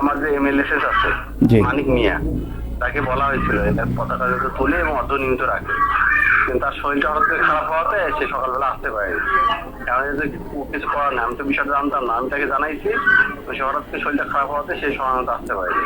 আমার যে এমএলএসএস আছে জি। মানিক মিয়া, তাকে বলা হয়েছিল এটা পতাকা যাতে তুলে এবং অর্ধনিয়মিত রাখে, কিন্তু তার শরীরটা হঠাৎ করে খারাপ হওয়াতে সে সকালবেলা আসতে পারেনি। কারণ কিছু করার না, আমি তো বিষয়টা জানতাম না, আমি তাকে জানাইছি, তো সে হঠাৎ করে শরীরটা খারাপ হওয়াতে সে সময় মতো আসতে পারেনি।